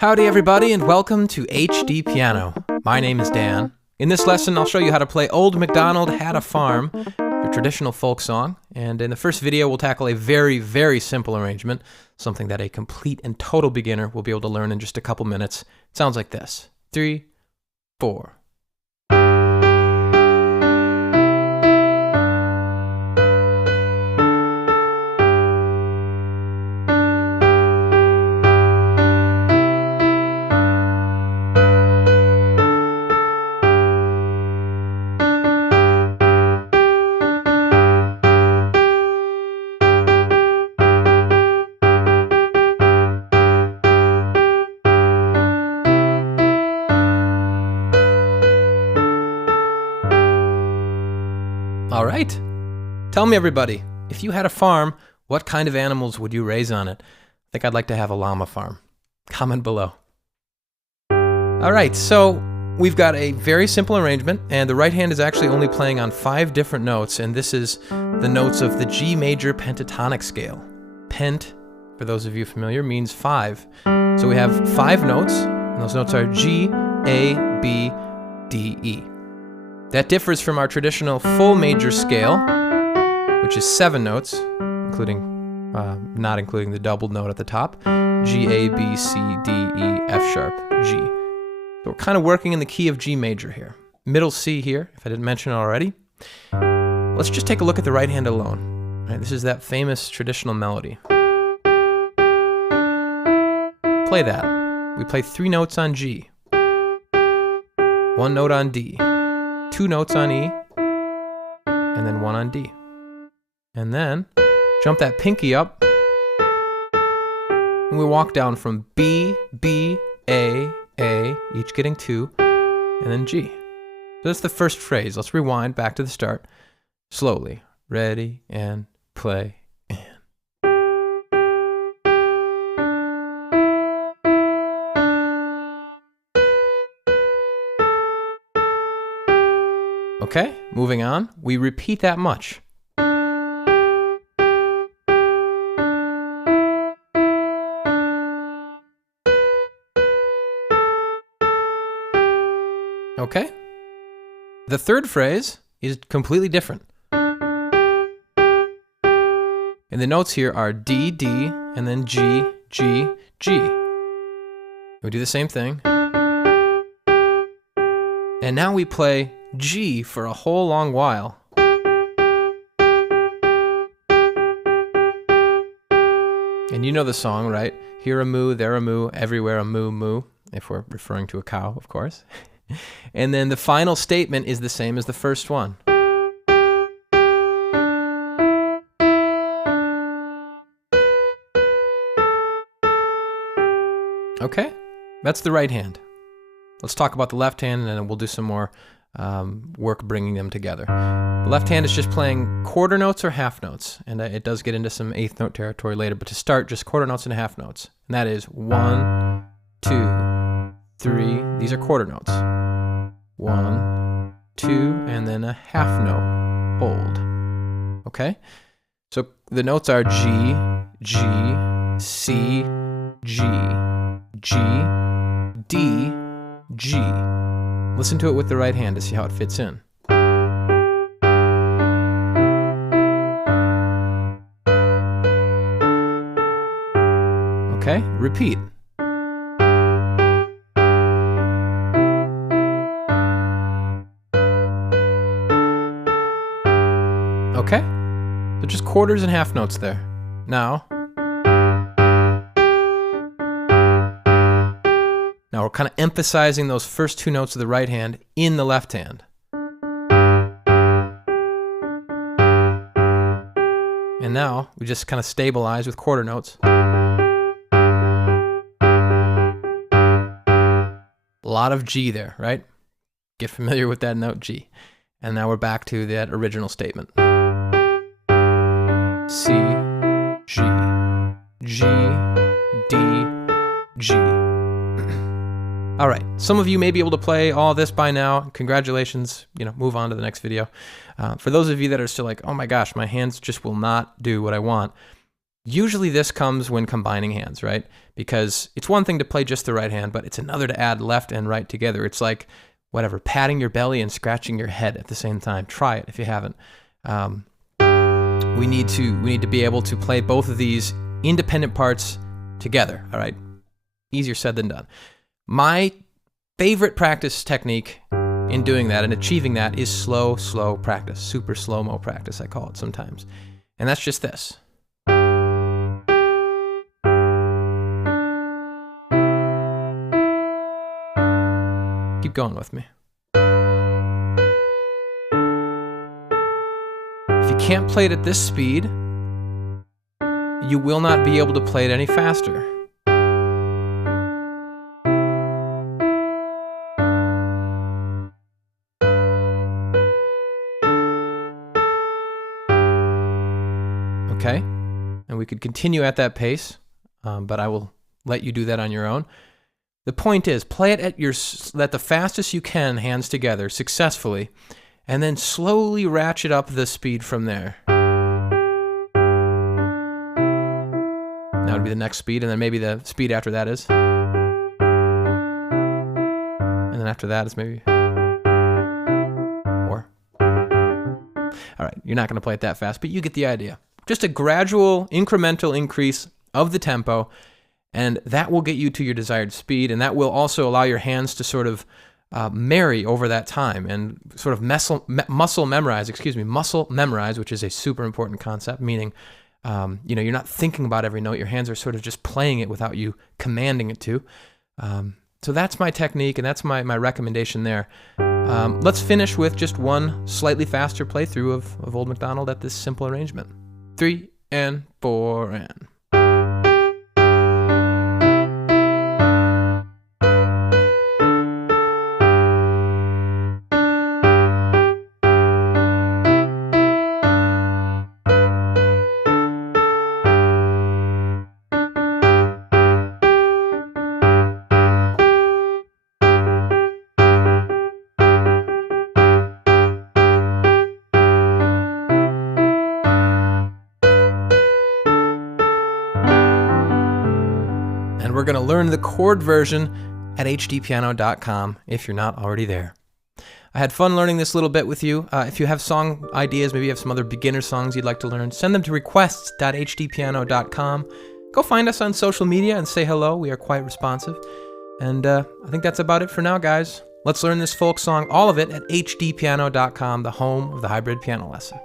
Howdy everybody and welcome to HDpiano. My name is Dan. In this lesson I'll show you how to play Old MacDonald Had a Farm, a traditional folk song, and in the first video we'll tackle a very, very simple arrangement, something that a complete and total beginner will be able to learn in just a couple minutes. It sounds like this. 3, 4. All right. Tell me, everybody, if you had a farm, what kind of animals would you raise on it? I think I'd like to have a llama farm. Comment below. All right, so we've got a very simple arrangement, and the right hand is actually only playing on 5 different notes, and this is the notes of the G major pentatonic scale. Pent, for those of you familiar, means 5. So we have 5 notes, and those notes are G, A, B, D, E. That differs from our traditional full major scale, which is 7 notes, including, not including the doubled note at the top, G, A, B, C, D, E, F sharp, G. So we're kind of working in the key of G major here. Middle C here, if I didn't mention it already. Let's just take a look at the right hand alone. Right, this is that famous traditional melody. Play that. We play 3 notes on G, 1 note on D, 2 notes on E, and then 1 on D. And then jump that pinky up, and we walk down from B, B, A, each getting 2, and then G. So that's the first phrase. Let's rewind back to the start. Slowly. Ready, and play, and. Okay, moving on. We repeat that much. Okay. The third phrase is completely different. And the notes here are D, D, and then G, G, G. We do the same thing. And now we play G for a whole long while. And you know the song, right? Here a moo, there a moo, everywhere a moo, moo, if we're referring to a cow, of course. And then the final statement is the same as the first one. Okay, that's the right hand. Let's talk about the left hand, and then we'll do some more work bringing them together. The left hand is just playing quarter notes or half notes, and it does get into some 8th note territory later, but to start, just quarter notes and half notes. And that is 1, 2, 3. These are quarter notes. 1, 2, and then a half note. Hold. Okay? So the notes are G, G, C, G, G, D, G. Listen to it with the right hand to see how it fits in. Okay, repeat. Okay, so just quarters and half notes there. Now we're kind of emphasizing those first 2 notes of the right hand in the left hand. And now we just kind of stabilize with quarter notes. A lot of G there, right? Get familiar with that note G. And now we're back to that original statement. C, G, G, D, G. All right, some of you may be able to play all this by now. Congratulations, move on to the next video. For those of you that are still like, oh my gosh, my hands just will not do what I want, Usually this comes when combining hands, right? Because it's one thing to play just the right hand, but it's another to add left and right together. It's like, whatever, patting your belly and scratching your head at the same time. Try it if you haven't. We need to be able to play both of these independent parts together, all right? Easier said than done. My favorite practice technique in doing that and achieving that is slow practice. Super slow-mo practice, I call it sometimes. And that's just this. Keep going with me. If you can't play it at this speed, you will not be able to play it any faster. Okay? And we could continue at that pace, but I will let you do that on your own. The point is, play it at the fastest you can, hands together, successfully, and then slowly ratchet up the speed from there. That would be the next speed, and then maybe the speed after that is. And then after that is maybe 4. All right, you're not going to play it that fast, but you get the idea. Just a gradual, incremental increase of the tempo, and that will get you to your desired speed, and that will also allow your hands to sort of marry over that time and sort of muscle memorize, which is a super important concept, meaning you're not thinking about every note. Your hands are sort of just playing it without you commanding it to. So that's my technique, and that's my recommendation there. Let's finish with just one slightly faster playthrough of Old MacDonald at this simple arrangement. 3 and 4 and... And we're going to learn the chord version at HDpiano.com if you're not already there. I had fun learning this little bit with you. If you have song ideas, maybe you have some other beginner songs you'd like to learn, send them to requests.hdpiano.com. Go find us on social media and say hello. We are quite responsive. And I think that's about it for now, guys. Let's learn this folk song, all of it, at hdpiano.com, the home of the hybrid piano lesson.